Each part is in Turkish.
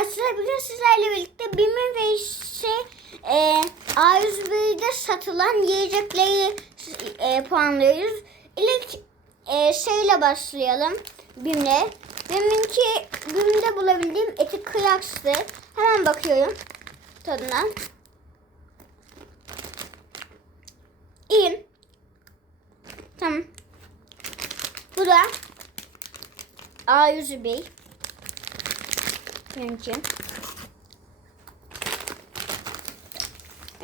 Arkadaşlar bugün sizlerle birlikte BİM'in ve ise e, A101'de satılan yiyecekleri e, puanlıyoruz. İlk e, şeyle başlayalım BİM'le. BİM'inki BİM'de bulabildiğim eti kıyakstı. Hemen bakıyorum tadına. İyi. Tamam. Bu da A101.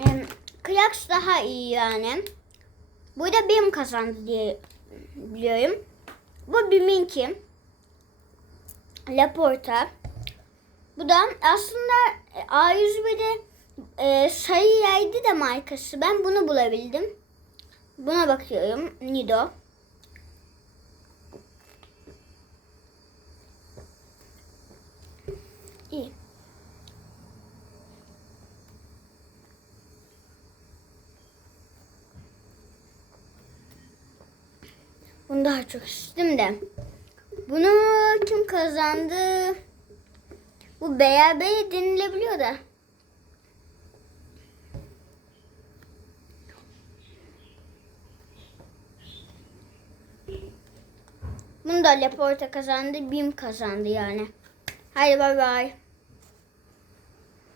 Em, Kıyaks daha iyi yani. Burada BİM kazandı diye biliyorum. Bu BİM'inki. Laporta. Bu da aslında e, A101'de e, sayı yaydı da markası. Ben bunu bulabildim. Buna bakıyorum. Nido. İyi. Bunu daha çok istedim de. Bunu kim kazandı? Bu BYB denilebiliyor da. Bunu da Laporta kazandı, Bim kazandı yani. Haydi bay bay.